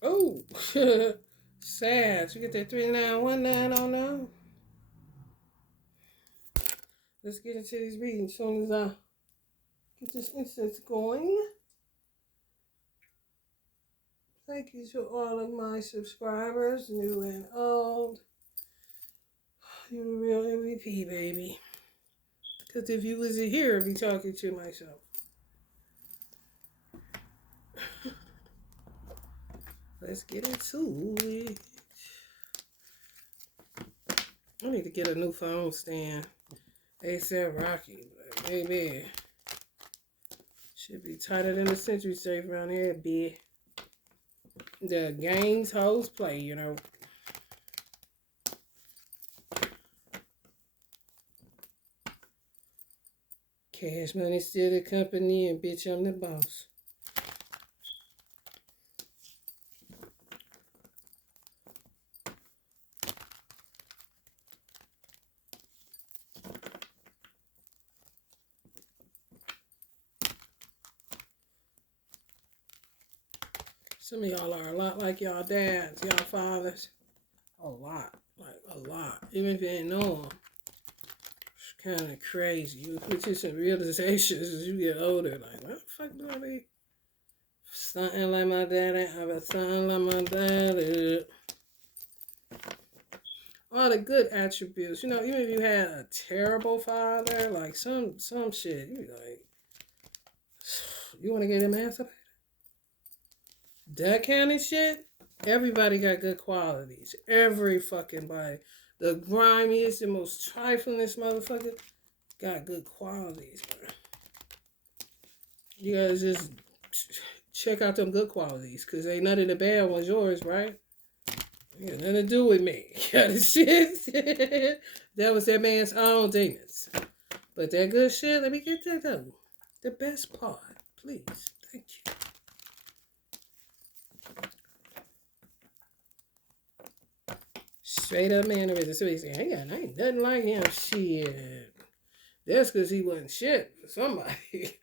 Oh, Sag, you get that 3919 on now? Let's get into these readings as soon as I get this instance going. Thank you to all of my subscribers, new and old. You're the real MVP, baby. Because if you wasn't here, I'd be talking to myself. Let's get into it. I need to get a new phone stand. ASAP Rocky, but baby, should be tighter than the century safe around here, bitch. The games hoes play, you know. Cash money still the company, and bitch, I'm the boss. Some of y'all are a lot like y'all dads, y'all fathers. A lot. Like, a lot. Even if you ain't know them. It's kind of crazy. You put you some realizations as you get older. Like, what the fuck do I be? Something like my daddy. I was something like my daddy. All the good attributes. You know, even if you had a terrible father, like some shit, you be like, you want to get emancipated? That kind of shit, everybody got good qualities. Every fucking body. The grimiest, the most triflingest motherfucker got good qualities, man. You guys just check out them good qualities, because ain't none of the bad ones yours, right? It got nothing to do with me. Got the shit. That was that man's own demons. But that good shit, let me get that though. The best part, please. Thank you. Straight up mannerism. So he's saying, hey, I ain't nothing like him. Shit. That's because he wasn't shit for somebody.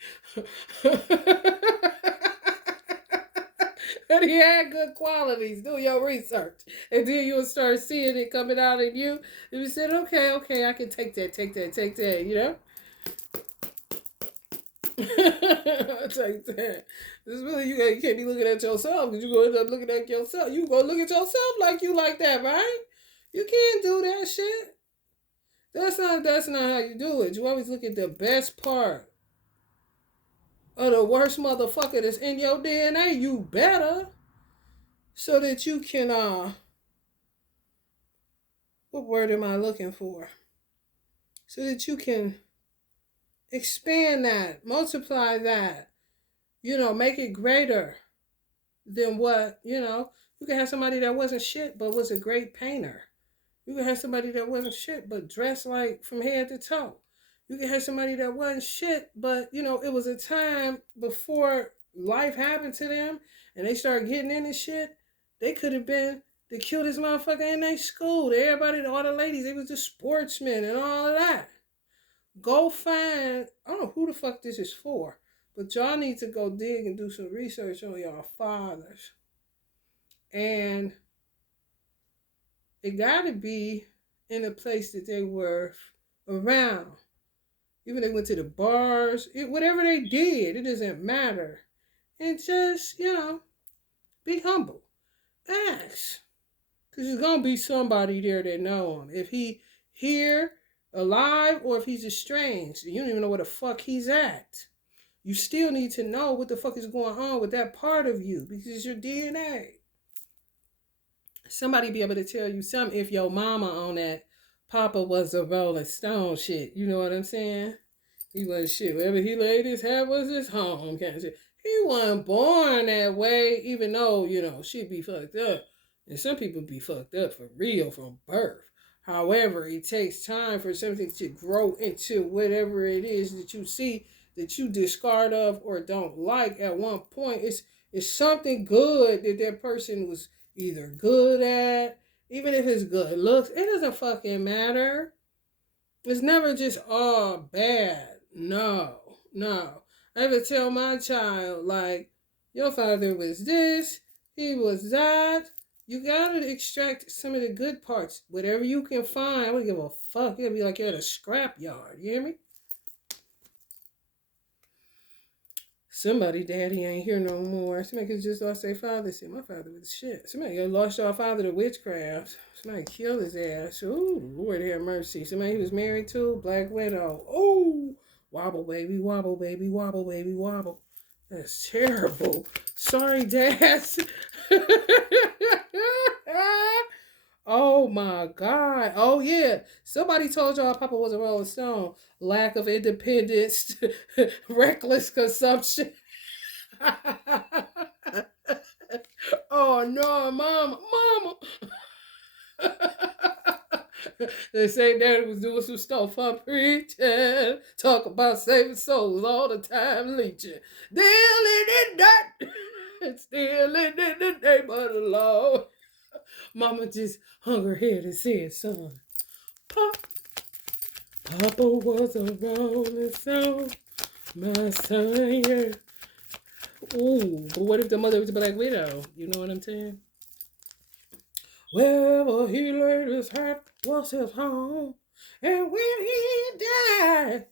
But he had good qualities. Do your research. And then you'll start seeing it coming out in you. And you said, okay, I can take that, you know? Take that. This is really, you can't be looking at yourself, because you're going to end up looking at yourself. You going to look at yourself like you like that, right? You can't do that shit. That's not how you do it. You always look at the best part of the worst motherfucker that's in your DNA. You better, so that you can what word am I looking for? So that you can expand that, multiply that, make it greater than what, you can have somebody that wasn't shit but was a great painter. You can have somebody that wasn't shit but dressed like from head to toe. You can have somebody that wasn't shit, but it was a time before life happened to them and they started getting into shit. They could have been the cutest motherfucker in their school. Everybody, all the ladies, they was the sportsmen and all of that. Go find, I don't know who the fuck this is for, but y'all need to go dig and do some research on y'all fathers. And it gotta be in a place that they were around. Even if they went to the bars, whatever they did, it doesn't matter. And just, be humble. Ask. Because there's going to be somebody there that know him. If he here, alive, or if he's estranged, you don't even know where the fuck he's at. You still need to know what the fuck is going on with that part of you, because it's your DNA. Somebody be able to tell you something if your mama on that Papa was a Rolling Stone shit. You know what I'm saying? He was shit. Wherever he laid his head was his home kind of shit. He wasn't born that way, even though, she'd be fucked up. And some people be fucked up for real from birth. However, it takes time for something to grow into whatever it is that you see that you discard of or don't like at one point. It's something good that person was either good at, even if it's good looks. It doesn't fucking matter. It's never just all bad. No. I ever tell my child, like, your father was this, He was that. You gotta extract some of the good parts. Whatever you can find, I don't give a fuck. It'll be like you're at a scrap yard. You hear me? Somebody daddy ain't here no more. Somebody could just lost their father. Said my father was shit. Somebody lost your father to witchcraft. Somebody killed his ass. Ooh, Lord have mercy. Somebody he was married to, Black Widow. Ooh, wobble baby, wobble baby, wobble baby, wobble. That's terrible. Sorry, Dad. Oh my God. Oh yeah. Somebody told y'all Papa was a Rolling Stone. Lack of independence, reckless consumption. Oh no, mama, mama. They say Daddy was doing some stuff I'm preaching. Talk about saving souls all the time, leeching. Dealing in that. Stealing in the name of the Lord. Mama just hung her head and said, son, Papa was a rolling stone, my son, yeah. Ooh, but what if the mother was a Black Widow? You know what I'm saying? Wherever he laid his hat was his home, and when he died,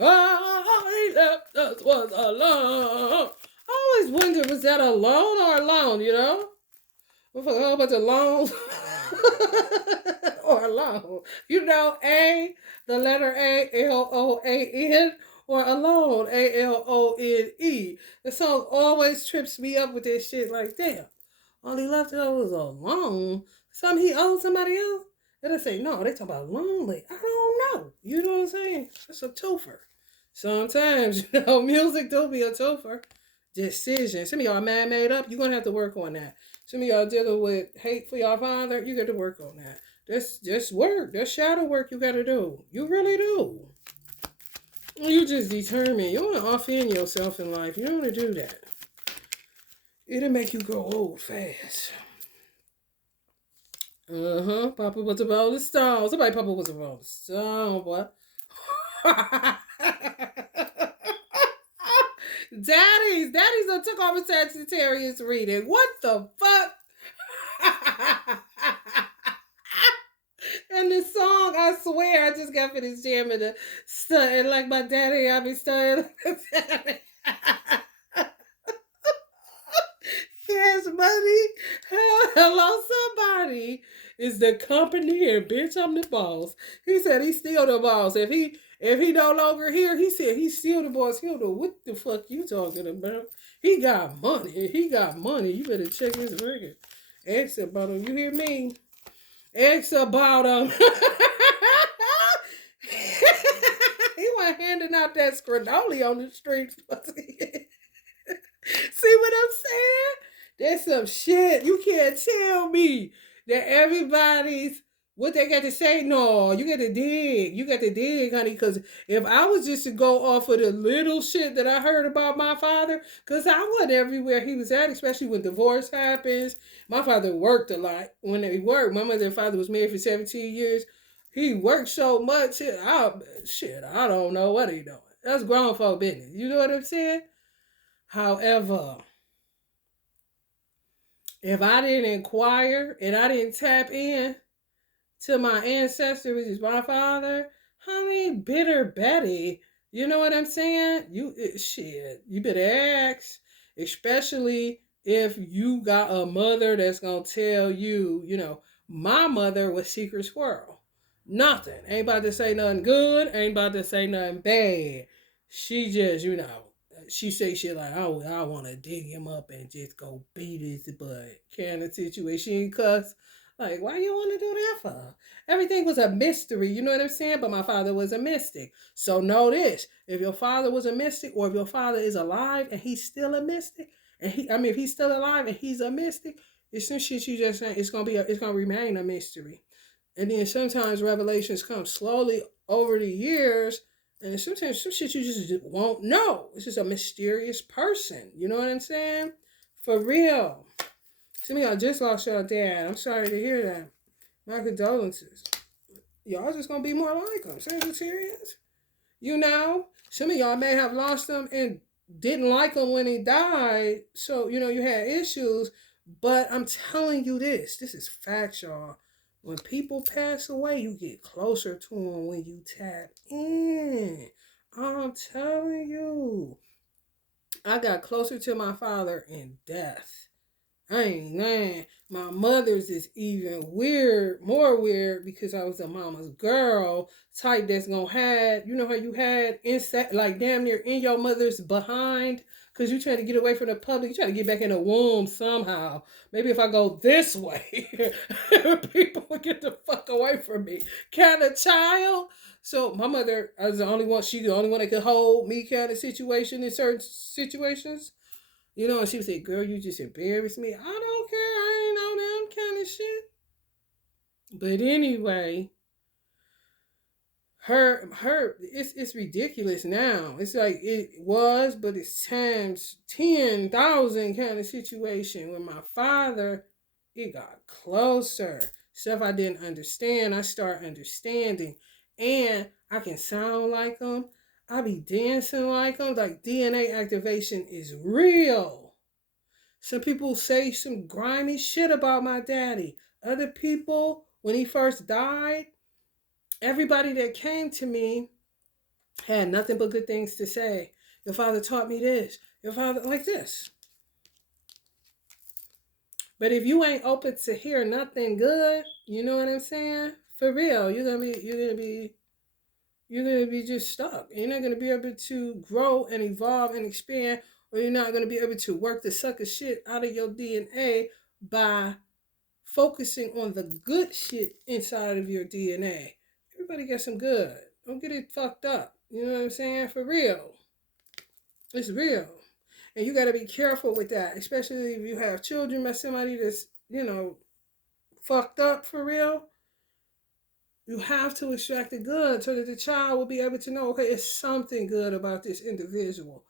all he left us was alone. I always wondered, was that alone or alone, you know? With a whole bunch of loans or alone. You know, the letter Alone, or alone, Alone. The song always trips me up with this shit like, damn, all he left us was alone. Something he owed somebody else? And they say, no, they talk about lonely. I don't know. You know what I'm saying? It's a twofer. Sometimes, music do be a twofer. Decision. Some of y'all made up. You're going to have to work on that. Some of y'all dealing with hate for your father. You got to work on that. That's just work. That's shadow work you got to do. You really do. You just determined. You want to offend yourself in life. You don't want to do that. It'll make you grow old fast. Papa was a Rolling Stone. Somebody Papa was a Rolling Stone, boy. Daddies done took over Sagittarius reading. What the fuck? And this song, I swear, I just got finished jamming the studying like my daddy. I be studying like daddy. Cash money. Hello, somebody is the company and bitch, I'm the boss. He said he's still the boss. If he no longer here, he said he's still the boss. He don't know what the fuck you talking about. He got money. He got money. You better check his record. Ask about him. You hear me? Ask about him. He wasn't handing out that scranoli on the streets. See what I'm saying? That's some shit. You can't tell me that everybody's what they got to say. No, you got to dig. You got to dig, honey. Because if I was just to go off of the little shit that I heard about my father, because I wasn't everywhere he was at, especially when divorce happens. My father worked a lot. When he worked, my mother and father was married for 17 years. He worked so much. I don't know what he doing. That's grown folk business. You know what I'm saying? However, if I didn't inquire and I didn't tap in to my ancestor, which is my father, honey, bitter Betty. You know what I'm saying? You better ask, especially if you got a mother that's gonna tell you, my mother was secret squirrel. Nothing. Ain't about to say nothing good, ain't about to say nothing bad. She just, she say shit like, oh, I want to dig him up and just go beat his butt kind of situation. She ain't cuss. Like, why you want to do that for? Everything was a mystery, you know what I'm saying? But my father was a mystic. So know this, if your father was a mystic or if your father is alive and he's still a mystic, if he's still alive and he's a mystic, it's some shit you just saying, it's going to remain a mystery. And then sometimes revelations come slowly over the years. And sometimes some shit you just won't know. It's just a mysterious person. You know what I'm saying? For real. Some of y'all just lost your dad. I'm sorry to hear that. My condolences. Y'all just gonna be more like them. Sagittarius. Some of y'all may have lost them in didn't like him when he died. So, you had issues. But I'm telling you this. This is facts, y'all. When people pass away, you get closer to them when you tap in. I'm telling you. I got closer to my father in death. I ain't lying. My mother's is even weird, more weird because I was a mama's girl type that's gonna have, you know how you had inside, like damn near in your mother's behind, because you trying to get away from the public, you trying to get back in the womb somehow. Maybe if I go this way, people will get the fuck away from me. Kind of child. So my mother was the only one, she the only one that could hold me kind of situation in certain situations. And she would say, girl, you just embarrassed me. I don't care. I ain't on them kind of shit. But anyway, it's ridiculous now. It's like it was, but it's times 10,000 kind of situation. With my father, it got closer. Stuff I didn't understand, I start understanding. And I can sound like him. I be dancing like him. Like DNA activation is real. Some people say some grimy shit about my daddy. Other people, when he first died, everybody that came to me had nothing but good things to say. Your father taught me this. Your father, like this. But if you ain't open to hear nothing good, you know what I'm saying? For real, you're gonna be just stuck. You're not gonna be able to grow and evolve and expand, or you're not gonna be able to work the sucker shit out of your DNA by focusing on the good shit inside of your DNA. Everybody got some good. Don't get it fucked up. You know what I'm saying? For real. It's real. And you got to be careful with that, especially if you have children by somebody that's, fucked up for real. You have to extract the good so that the child will be able to know, okay, it's something good about this individual.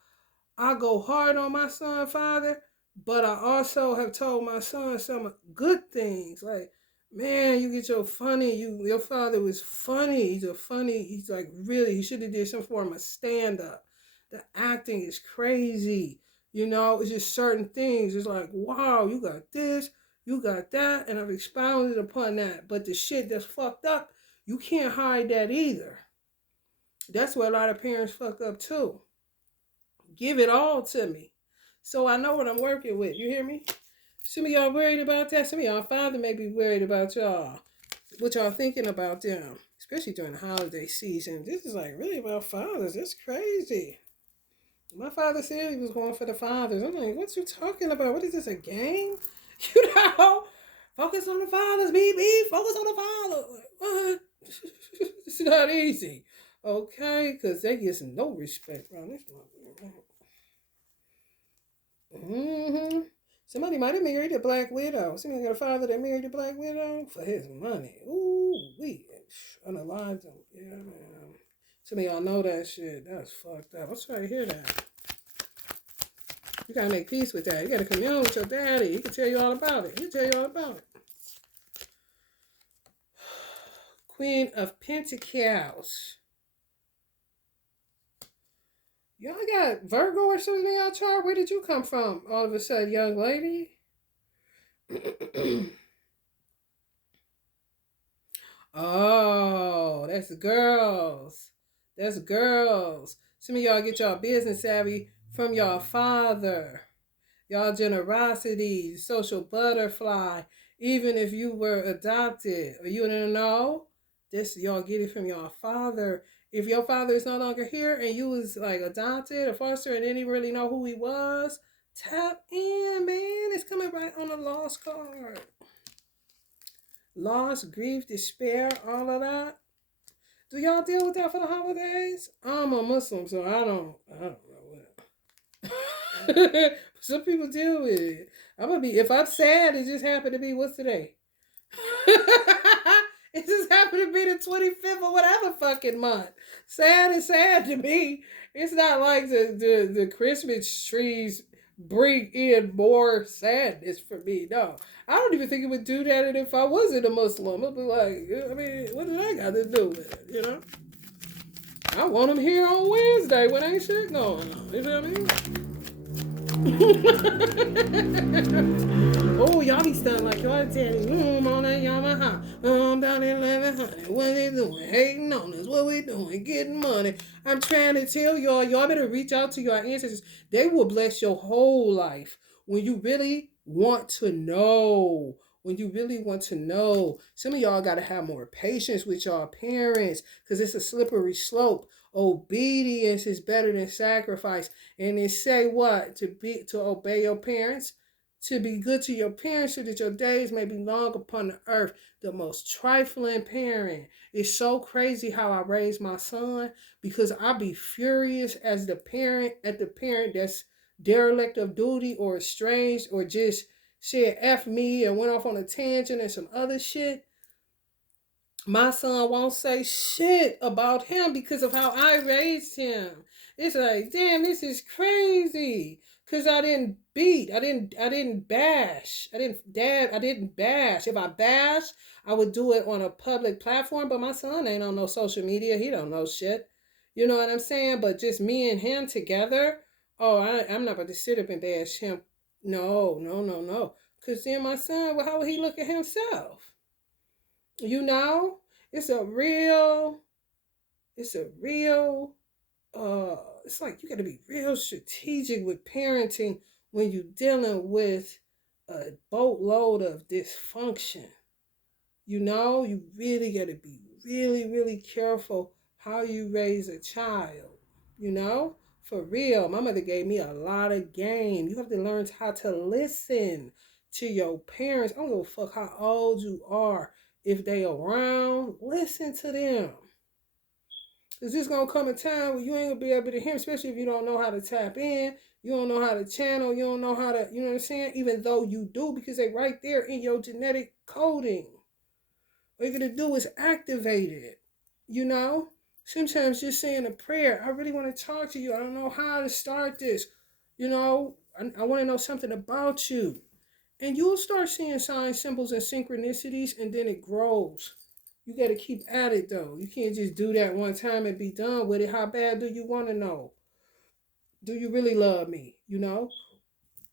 I go hard on my son, father, but I also have told my son some good things. Like, man, you get your father was funny. He's like really, he should have did some form of stand up. The acting is crazy. It's just certain things. It's like, wow, you got this, you got that, and I've expounded upon that. But the shit that's fucked up, you can't hide that either. That's where a lot of parents fuck up too. Give it all to me. So I know what I'm working with. You hear me? Some of y'all worried about that. Some of y'all father may be worried about y'all. What y'all thinking about them. Especially during the holiday season. This is like really about fathers. It's crazy. My father said he was going for the fathers. I'm like, what you talking about? What is this, a game? Focus on the fathers, BB. Focus on the fathers. What? It's not easy. Okay? Because they get no respect around this one. Mm-hmm. Somebody might have married a black widow. Somebody got a father that married a black widow for his money. Ooh, we unalived them. Yeah, man. Some of y'all know that shit. That's fucked up. I'm sorry to hear that. You gotta make peace with that. You gotta commune with your daddy. He can tell you all about it. He'll tell you all about it. Queen of Pentacles. Y'all got Virgo or something in y'all chart? Where did you come from all of a sudden, young lady? Oh, that's girls. That's girls. Some of y'all get y'all business savvy from y'all father. Y'all generosity, social butterfly. Even if you were adopted or you didn't know, this y'all get it from y'all father. If your father is no longer here and you was like adopted or foster and didn't really know who he was, tap in, man. It's coming right on the lost card. Loss, grief, despair, all of that. Do y'all deal with that for the holidays? I'm a Muslim, so I don't know what. Some people deal with it. If I'm sad, it just happened to be, what's today? It just happened to be the 25th or whatever fucking month. Sad is sad to me. It's not like the Christmas trees bring in more sadness for me. No. I don't even think it would do that. And if I wasn't a Muslim, I'd be like, I mean, what did I got to do with it, I want them here on Wednesday when ain't shit going on. You feel me? Oh, y'all be stunned like your daddy. On that Yamaha. Down in 1100. What they doing? Hating on us. What we doing? Getting money. I'm trying to tell y'all better reach out to your ancestors. They will bless your whole life when you really want to know. When you really want to know. Some of y'all got to have more patience with y'all parents because it's a slippery slope. Obedience is better than sacrifice. And it say what? To obey your parents, to be good to your parents so that your days may be long upon the earth. The most trifling parent. It's so crazy how I raise my son because I be furious as the parent at the parent that's derelict of duty or estranged or just said F me and went off on a tangent and some other shit. My son won't say shit about him because of how I raised him. It's like, damn, this is crazy. Cause I didn't beat, I didn't bash, I didn't bash. If I bash, I would do it on a public platform. But my son ain't on no social media. He don't know shit. You know what I'm saying? But just me and him together. Oh, I'm not about to sit up and bash him. No, no, no, no. Cause then my son, well, how would he look at himself? You know, it's a real, it's a real, it's like you got to be real strategic with parenting when you're dealing with a boatload of dysfunction. You know, you really got to be really, really careful how you raise a child. You know, for real. My mother gave me a lot of game. You have to learn how to listen to your parents. I don't give a fuck how old you are. If they around, listen to them. Cause there's gonna come a time where you ain't gonna be able to hear, especially if you don't know how to tap in, you don't know how to channel, you don't know how to, you know what I'm saying? Even though you do, because they right there in your genetic coding. All you're gonna do is activate it. You know? Sometimes just saying a prayer, I really want to talk to you. I don't know how to start this. You know, I want to know something about you. And you'll start seeing signs, symbols, and synchronicities, and then it grows. You got to keep at it, though. You can't just do that one time and be done with it. How bad do you want to know? Do you really love me? You know?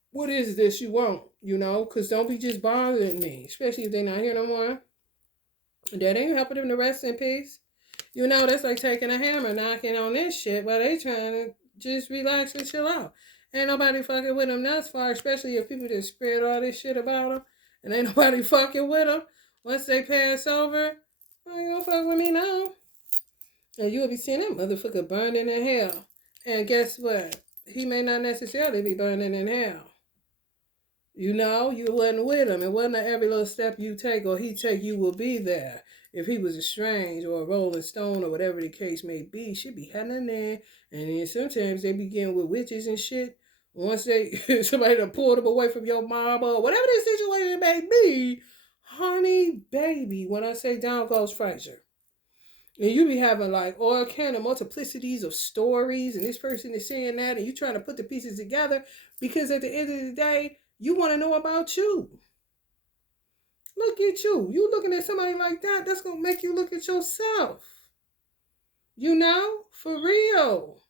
What is this you want? You know? Because don't be just bothering me, especially if they're not here no more. That ain't helping them to rest in peace. You know, that's like taking a hammer, knocking on this shit while they trying to just relax and chill out. Ain't nobody fucking with them thus far, especially if people just spread all this shit about them and ain't nobody fucking with them. Once they pass over, oh, you gonna fuck with me now? And you'll be seeing that motherfucker burning in hell. And guess what? He may not necessarily be burning in hell. You know, you wasn't with him. It wasn't every little step you take or he take, you will be there. If he was a strange or a rolling stone or whatever the case may be, she'd be heading there. And then sometimes they begin with witches and shit. Once they somebody done pulled them away from your mama or whatever the situation may be, honey baby, when I say down goes Fraser. And you be having like all kind of multiplicities of stories, and this person is saying that, and you trying to put the pieces together because at the end of the day, you want to know about you. Look at you. You looking at somebody like that, that's going to make you look at yourself. You know? For real.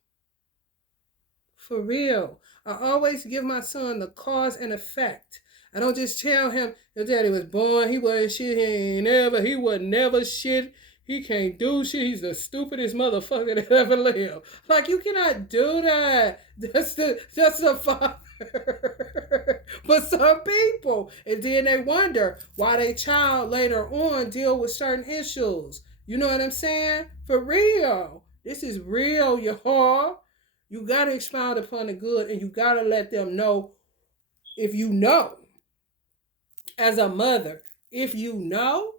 For real. I always give my son the cause and effect. I don't just tell him your daddy was born, he wasn't shit, he was never shit. He can't do shit. He's the stupidest motherfucker that ever lived. Like, you cannot do that. That's the father. But some people, and then they wonder why their child later on deal with certain issues. You know what I'm saying? For real. This is real, y'all. You got to expound upon the good, and you got to let them know, if you know, as a mother, if you know,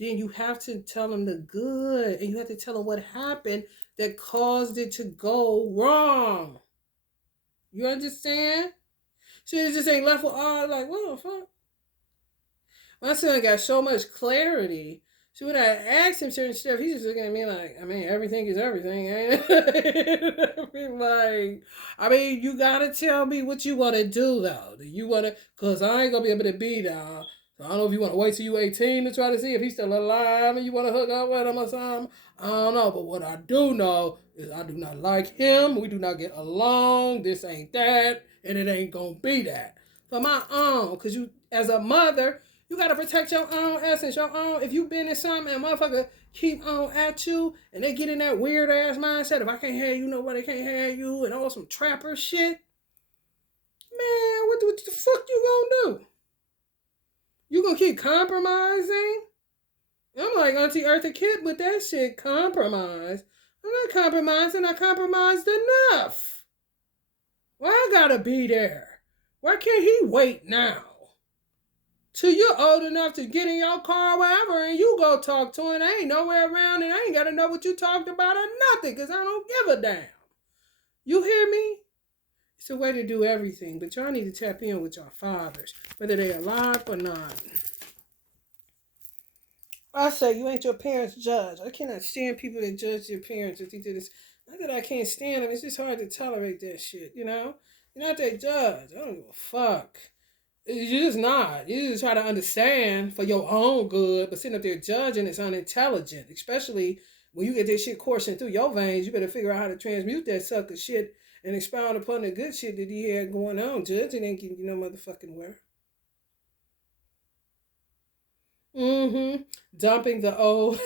then you have to tell them the good, and you have to tell them what happened that caused it to go wrong. You understand? So it just ain't left with all like, what the fuck? My son got so much clarity. So when I asked him certain stuff, he's just looking at me like, I mean, everything is everything, ain't it? I mean, you gotta tell me what you want to do, though. Do you want to, because I ain't going to be able to be there. So I don't know if you want to wait till you 18 to try to see if he's still alive and you want to hook up with him or something. I don't know. But what I do know is I do not like him. We do not get along. This ain't that. And it ain't going to be that. For my own. Because you, as a mother, you got to protect your own essence. Your own. If you've been in something and motherfucker keep on at you and they get in that weird ass mindset. If I can't have you, nobody can't have you. And all some trapper shit. Man, what the fuck you gonna do? You gonna keep compromising? I'm like Auntie Eartha Kitt with that shit. Compromise. I'm not compromising. I compromised enough. Why I gotta be there? Why can't he wait now? Till you're old enough to get in your car or wherever and you go talk to him. I ain't nowhere around and I ain't gotta know what you talked about or nothing because I don't give a damn. You hear me? It's a way to do everything, but y'all need to tap in with your fathers, whether they're alive or not. I say you ain't your parents' judge. I cannot stand people that judge their parents and think that it's not that I can't stand them. It's just hard to tolerate that shit, you know? You're not their judge. I don't give a fuck. You're just not. You just try to understand for your own good, but sitting up there judging is unintelligent, especially when you get this shit coursing through your veins. You better figure out how to transmute that sucker shit and expound upon the good shit that he had going on. Judging ain't getting you no motherfucking where. Dumping the old,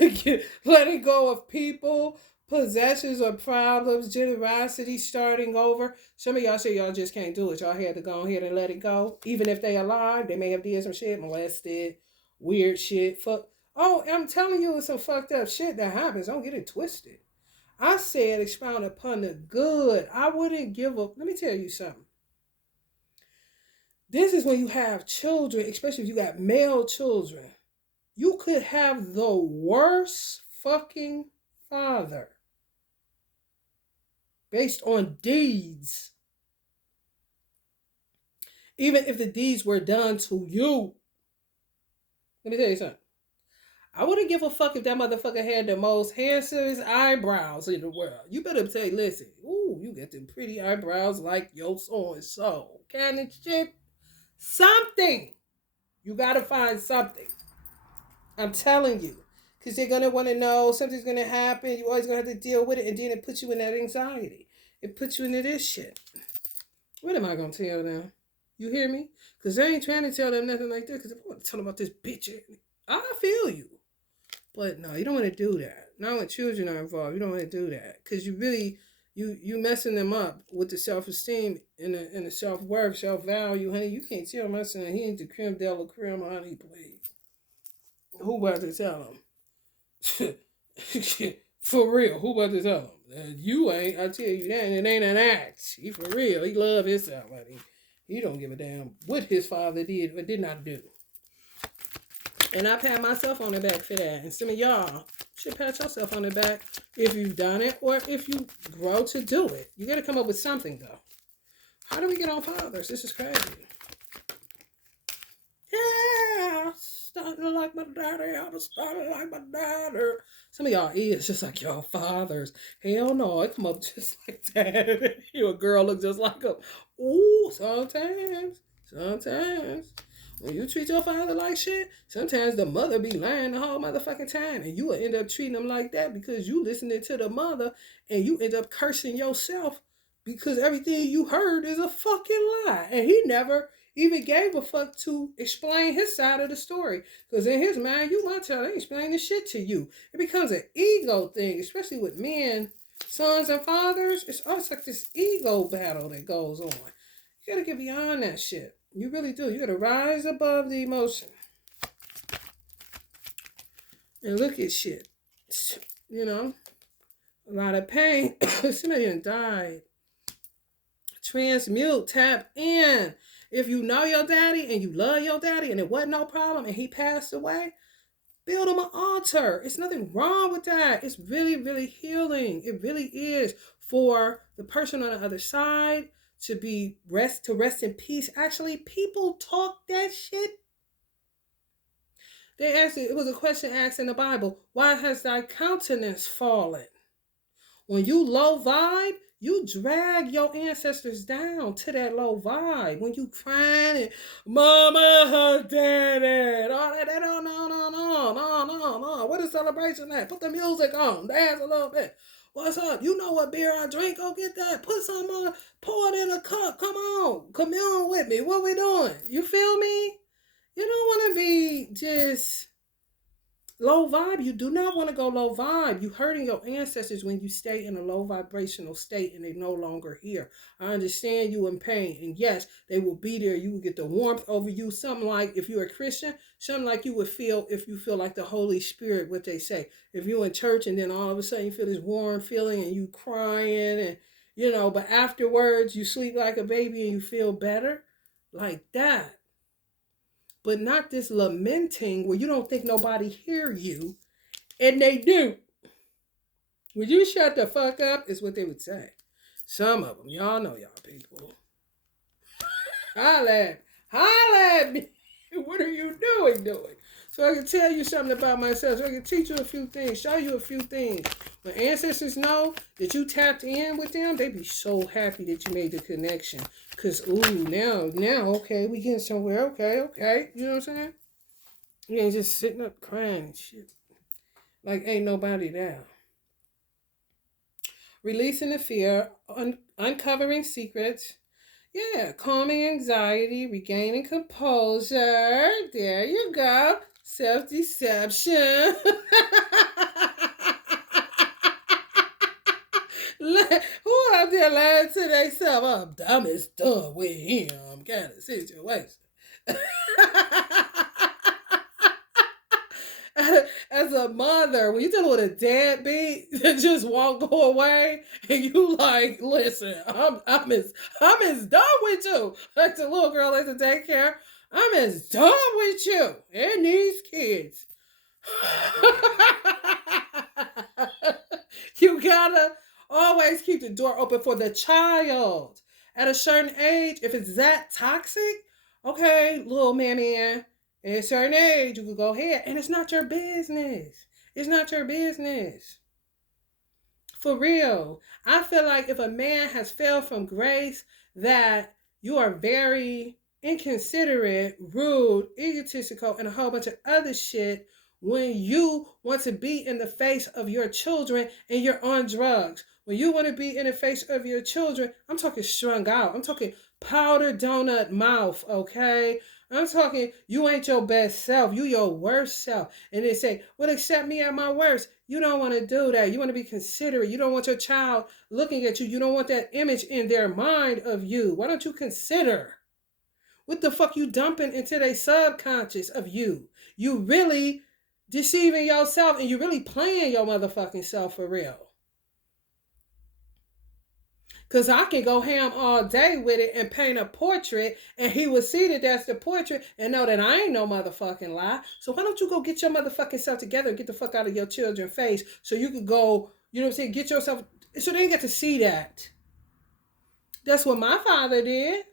letting go of people, possessions or problems, generosity, starting over. Some of y'all say y'all just can't do it. Y'all had to go ahead and let it go. Even if they alive, they may have did some shit, molested, weird shit. Fuck. Oh, I'm telling you, it's some fucked up shit that happens. Don't get it twisted. I said expound upon the good. I wouldn't give up. Let me tell you something. This is when you have children, especially if you got male children. You could have the worst fucking father based on deeds. Even if the deeds were done to you. Let me tell you something. I wouldn't give a fuck if that motherfucker had the most handsomest eyebrows in the world. You better say, listen, ooh, you get them pretty eyebrows like yo so-and-so. Kind of shit. Something. You gotta find something. I'm telling you. Because they're going to want to know something's going to happen. You always going to have to deal with it. And then it puts you in that anxiety. It puts you into this shit. What am I going to tell them? You hear me? Because I ain't trying to tell them nothing like that. Because I want to tell them about this bitch. I feel you. But no, you don't want to do that. Not when children are involved. You don't want to do that. Because you really, you messing them up with the self-esteem and the self-worth, self-value. Honey, you can't tell my son he ain't the creme de la creme, honey, please. Who about to tell him? For real, who about to tell him? You ain't, I tell you that, and it ain't an act. He for real, he love himself, honey. He don't give a damn what his father did or did not do. And I pat myself on the back for that. And some of y'all should pat yourself on the back if you've done it or if you grow to do it. You got to come up with something, though. How do we get on fathers? This is crazy. Yeah, starting to like my daddy. I was starting to like my daddy. Some of y'all is just like y'all fathers. Hell no, it come up just like that. You a girl look just like him. Ooh, sometimes. When you treat your father like shit, sometimes the mother be lying the whole motherfucking time. And you will end up treating them like that because you listening to the mother and you end up cursing yourself because everything you heard is a fucking lie. And he never even gave a fuck to explain his side of the story. Because in his mind, you might tell they explain this shit to you. It becomes an ego thing, especially with men, sons and fathers. It's always like this ego battle that goes on. You gotta get beyond that shit. You really do. You gotta rise above the emotion. And look at shit. You know, a lot of pain. Somebody done died. Transmute, tap in. If you know your daddy and you love your daddy and it wasn't no problem and he passed away, build him an altar. It's nothing wrong with that. It's really, really healing. It really is for the person on the other side to rest in peace. Actually, people talk that shit. They asked it was a question asked in the Bible, why has thy countenance fallen? When you low vibe, You drag your ancestors down to that low vibe when you crying and mama, daddy, and all that. No. What is celebration at? Put the music on. Dance a little bit. What's up? You know what beer I drink? Go get that. Put some on. Pour it in a cup. Come on. Commune with me. What we doing? You feel me? You don't want to be just low vibe. You do not want to go low vibe. You hurting your ancestors when you stay in a low vibrational state and they no longer here. I understand you in pain. And yes, they will be there. You will get the warmth over you. Something like if you're a Christian, something like you would feel if you feel like the Holy Spirit, what they say. If you're in church and then all of a sudden you feel this warm feeling and you crying and but afterwards you sleep like a baby and you feel better. Like that. But not this lamenting where you don't think nobody hear you, and they do. Would you shut the fuck up? Is what they would say. Some of them, y'all know y'all people. Holla at me. What are you doing? So I can tell you something about myself. So I can teach you a few things, show you a few things. When ancestors know that you tapped in with them, they be so happy that you made the connection. Because, now, okay, we getting somewhere. Okay. You know what I'm saying? You ain't just sitting up crying and shit. Like ain't nobody there. Releasing the fear, uncovering secrets. Yeah, calming anxiety, regaining composure. There you go. Self-deception. Who out there lying to themselves? I'm just done with him kind of situation. As a mother, when you dealing with a deadbeat that just won't go away, and you like, listen, I'm as done with you. Like the little girl at the daycare, I'm as done with you and these kids. You gotta always keep the door open for the child. At a certain age, if it's that toxic, okay, little man, at a certain age, you can go ahead. And it's not your business. It's not your business. For real. I feel like if a man has failed from grace, that you are very inconsiderate, rude, egotistical, and a whole bunch of other shit when you want to be in the face of your children and you're on drugs. When you want to be in the face of your children, I'm talking strung out. I'm talking powder donut mouth, okay? I'm talking, you ain't your best self. You your worst self. And they say, well, accept me at my worst. You don't want to do that. You want to be considerate. You don't want your child looking at you. You don't want that image in their mind of you. Why don't you consider? What the fuck you dumping into their subconscious of you? You really deceiving yourself and you really playing your motherfucking self for real. Because I can go ham all day with it and paint a portrait and he will see that that's the portrait and know that I ain't no motherfucking lie. So why don't you go get your motherfucking self together and get the fuck out of your children's face so you could go, you know what I'm saying, get yourself, so they didn't get to see that. That's what my father did.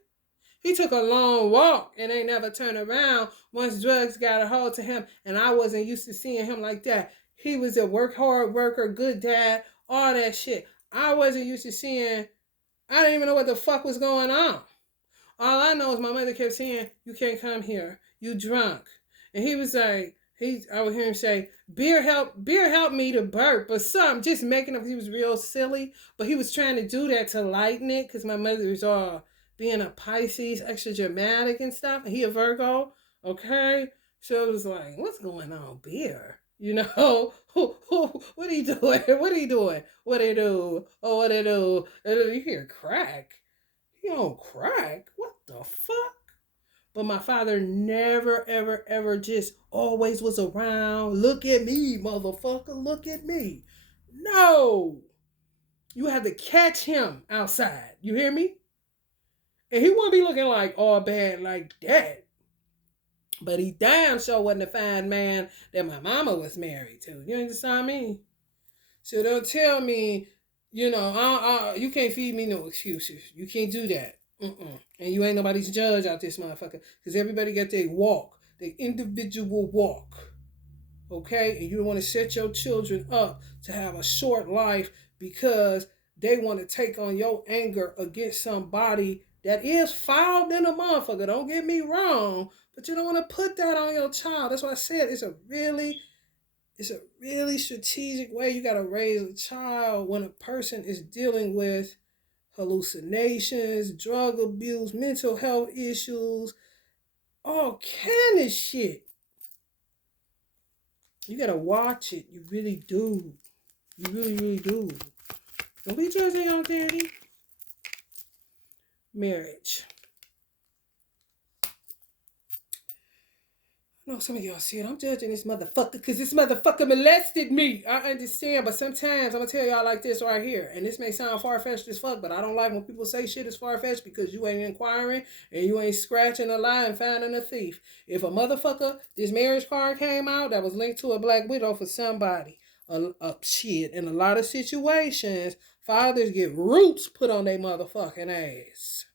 He took a long walk and ain't never turned around once drugs got a hold to him, and I wasn't used to seeing him like that. He was a hard worker, good dad, all that shit. I wasn't used to seeing, I didn't even know what the fuck was going on. All I know is my mother kept saying, you can't come here, you drunk. And he was like, I would hear him say, beer help me to burp or something, just making up. He was real silly, but he was trying to do that to lighten it because my mother was all being a Pisces, extra dramatic and stuff, and he a Virgo, okay? So it was like, what's going on, beer? You know, what are you doing? What are you doing? What they do? Oh, what they do? You hear crack. You don't crack? What the fuck? But my father never, ever, ever just always was around. Look at me, motherfucker. Look at me. No. You have to catch him outside. You hear me? And he wouldn't be looking like all bad like that. But he damn sure wasn't a fine man that my mama was married to. You understand me? So don't tell me, you can't feed me no excuses. You can't do that. And you ain't nobody's judge out this motherfucker. Because everybody got their walk. Their individual walk. Okay? And you don't want to set your children up to have a short life because they want to take on your anger against somebody that is fouled in a motherfucker. Don't get me wrong, but you don't want to put that on your child. That's why I said it's a really strategic way you gotta raise a child when a person is dealing with hallucinations, drug abuse, mental health issues, all kind of shit. You gotta watch it. You really do. You really, really do. Don't be judging on daddy. Marriage. I know some of y'all see it. I'm judging this motherfucker because this motherfucker molested me. I understand, but sometimes I'm gonna tell y'all like this right here, and this may sound far-fetched as fuck, but I don't like when people say shit is far-fetched because you ain't inquiring and you ain't scratching a lie and finding a thief. If a motherfucker, this marriage card came out that was linked to a black widow for somebody, shit, in a lot of situations, fathers get roots put on their motherfucking ass.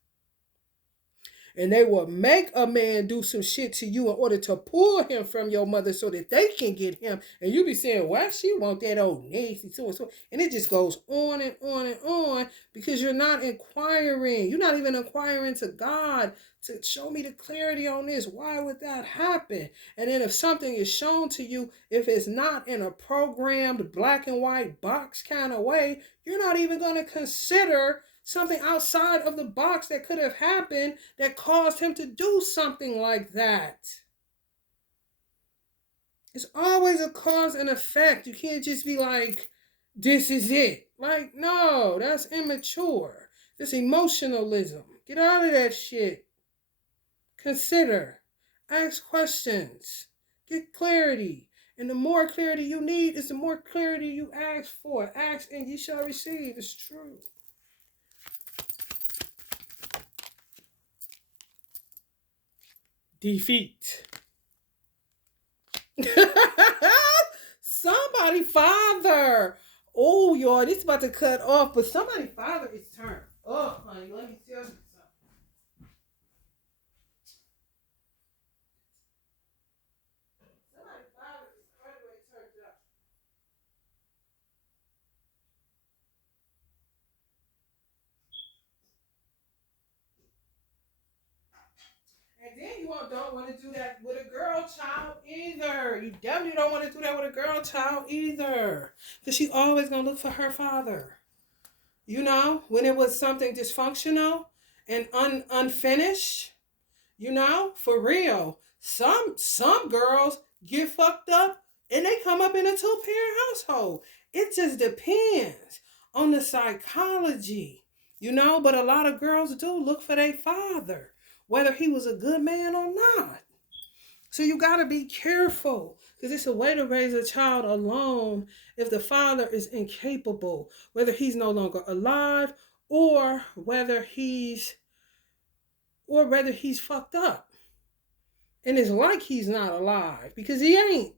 And they will make a man do some shit to you in order to pull him from your mother so that they can get him. And you be saying, why she want that old nasty so and so? And it just goes on and on and on because you're not inquiring. You're not even inquiring to God to show me the clarity on this. Why would that happen? And then if something is shown to you, if it's not in a programmed black and white box kind of way, you're not even going to consider something outside of the box that could have happened that caused him to do something like that. It's always a cause and effect. You can't just be like, this is it. Like, no, that's immature. That's emotionalism. Get out of that shit. Consider. Ask questions. Get clarity. And the more clarity you need is the more clarity you ask for. Ask and you shall receive. It's true. Defeat. Somebody father. Oh, y'all, this is about to cut off, but somebody father is turned up, honey. Let me tell you something. Somebody father is all the way turned up. And then you don't want to do that with a girl child either. You definitely don't want to do that with a girl child either. Because she always going to look for her father. You know, when it was something dysfunctional and unfinished, you know, for real. Some girls get fucked up and they come up in a two-parent household. It just depends on the psychology, you know, but a lot of girls do look for their father, whether he was a good man or not. So you got to be careful because it's a way to raise a child alone if the father is incapable, whether he's no longer alive or whether he's fucked up. And it's like he's not alive because he ain't.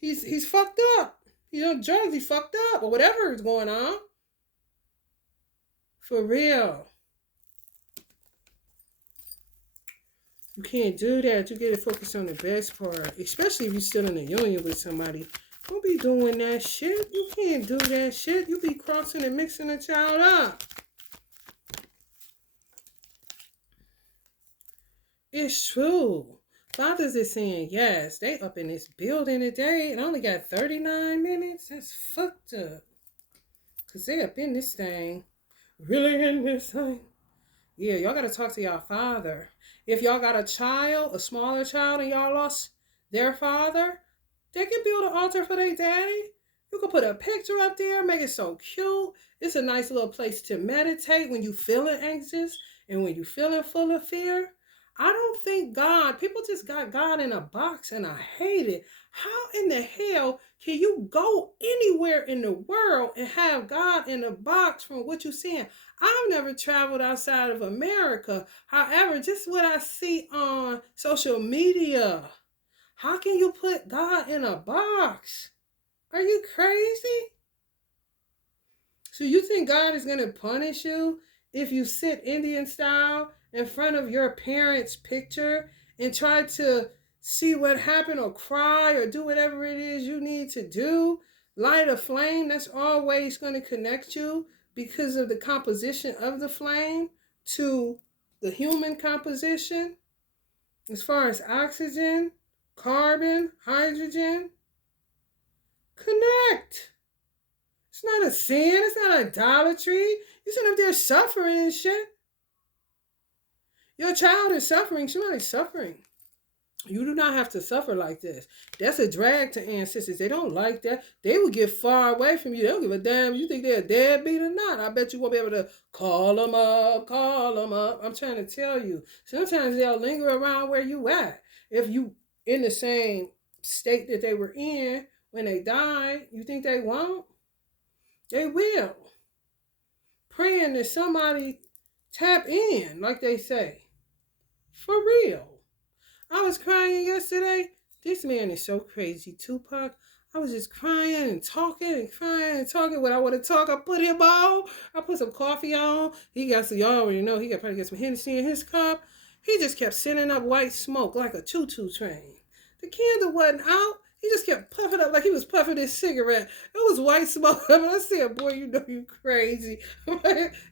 He's fucked up. He's on drugs, he's fucked up or whatever is going on. For real. You can't do that. You gotta focus on the best part. Especially if you're still in a union with somebody. Don't be doing that shit. You can't do that shit. You be crossing and mixing a child up. It's true. Fathers is saying yes. They up in this building today and only got 39 minutes. That's fucked up. Because they up in this thing. Really in this thing. Yeah, y'all got to talk to y'all father. If y'all got a child, a smaller child, and y'all lost their father, they can build an altar for their daddy. You can put a picture up there, make it so cute. It's a nice little place to meditate when you feeling anxious and when you feeling full of fear. I don't think God, people just got God in a box and I hate it. How in the hell can you go anywhere in the world and have God in a box from what you're seeing? I've never traveled outside of America. However, just what I see on social media, how can you put God in a box? Are you crazy? So you think God is going to punish you if you sit Indian style in front of your parents' picture and try to see what happened or cry or do whatever it is you need to do? Light a flame that's always going to connect you because of the composition of the flame to the human composition, as far as oxygen, carbon, hydrogen. Connect. It's not a sin. It's not idolatry. You sit up there suffering and shit. Your child is suffering. Somebody's suffering. You do not have to suffer like this. That's a drag to ancestors. They don't like that. They will get far away from you. They don't give a damn if you think they're a deadbeat or not. I bet you won't be able to call them up, call them up. I'm trying to tell you. Sometimes they'll linger around where you at. If you in the same state that they were in when they died, you think they won't? They will. Praying that somebody tap in, like they say. For real. I was crying yesterday. This man is so crazy, Tupac. I was just crying and talking and crying and talking. When I want to talk, I put him on. I put some coffee on. He got some, y'all already know, he got probably got some Hennessy in his cup. He just kept sending up white smoke like a choo-choo train. The candle wasn't out. He just kept puffing up like he was puffing his cigarette. It was white smoke. I said, boy, you know you crazy.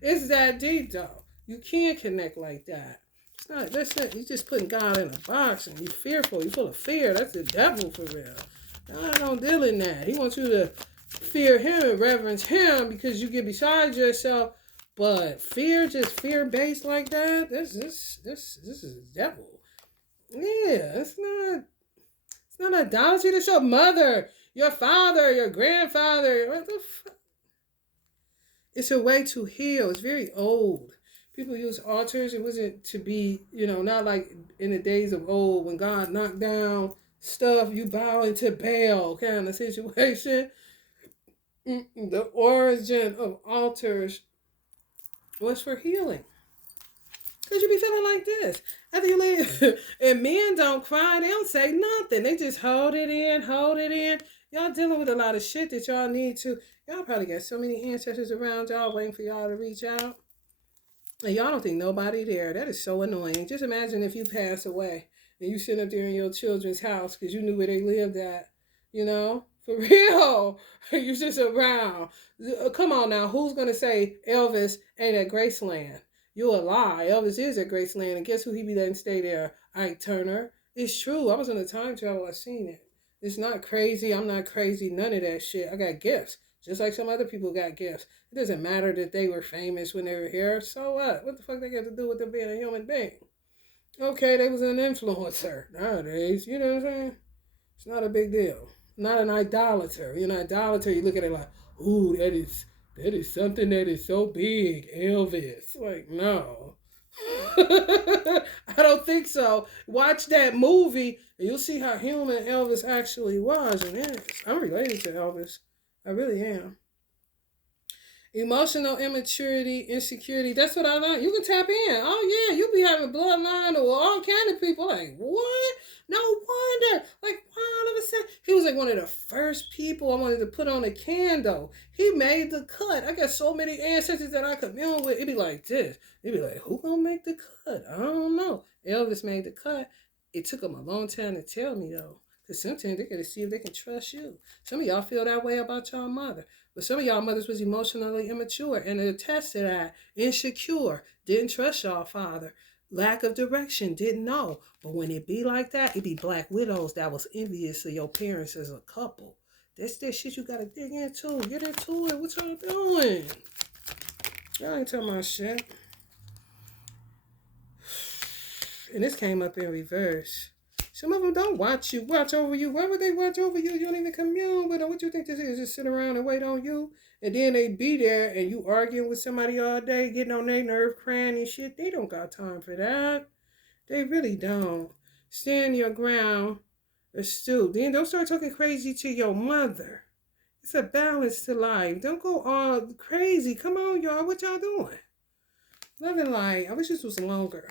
It's that deep, though. You can't connect like that. It's not, that's not, you're just putting God in a box and you're fearful. You're full of fear. That's the devil for real. God don't deal in that. He wants you to fear him and reverence him because you get beside yourself. But fear, just fear-based like that, this is the devil. Yeah, it's not idolatry. That's your mother, your father, your grandfather. What the fuck? It's a way to heal. It's very old. People use altars. It wasn't to be, not like in the days of old when God knocked down stuff, you bow into Baal kind of situation. The origin of altars was for healing. Because you be feeling like this. After you leave, and men don't cry, they don't say nothing. They just hold it in. Y'all dealing with a lot of shit that y'all need to. Y'all probably got so many ancestors around y'all waiting for y'all to reach out. And y'all don't think nobody there. That is so annoying. Just imagine if you pass away and you sit up there in your children's house because you knew where they lived at. For real. You just around. Come on now. Who's going to say Elvis ain't at Graceland? You're a lie. Elvis is at Graceland. And guess who he be letting stay there? Ike Turner. It's true. I was on a time travel. I seen it. It's not crazy. I'm not crazy. None of that shit. I got gifts. Just like some other people got gifts. It doesn't matter that they were famous when they were here. So what? What the fuck they got to do with them being a human being? Okay, they was an influencer. Nowadays, you know what I'm saying? It's not a big deal. Not an idolater. You're an idolater. You look at it like, ooh, that is something that is so big. Elvis. Like, no. I don't think so. Watch that movie and you'll see how human Elvis actually was. And I'm related to Elvis. I really am. Emotional immaturity, insecurity. That's what I learned. You can tap in. Oh, yeah, you be having bloodline or all kind of people. Like, what? No wonder. Like, why all of a sudden? He was like one of the first people I wanted to put on a candle. He made the cut. I got so many ancestors that I commune with. It'd be like this. It'd be like, who gonna make the cut? I don't know. Elvis made the cut. It took him a long time to tell me, though. Because sometimes they got to see if they can trust you. Some of y'all feel that way about y'all mother. But some of y'all mothers was emotionally immature and attest to that. Insecure. Didn't trust y'all father. Lack of direction. Didn't know. But when it be like that, it be black widows that was envious of your parents as a couple. That's that shit you got to dig into. Get into it. What y'all doing? Y'all ain't talking about shit. And this came up in reverse. Some of them don't watch over you. Why would they watch over you? You don't even commune with them. What you think this is? Just sit around and wait on you? And then they be there and you arguing with somebody all day, getting on their nerve, crying and shit. They don't got time for that. They really don't. Stand your ground, astute. Then don't start talking crazy to your mother. It's a balance to life. Don't go all crazy. Come on, y'all. What y'all doing? Love and light. I wish this was longer.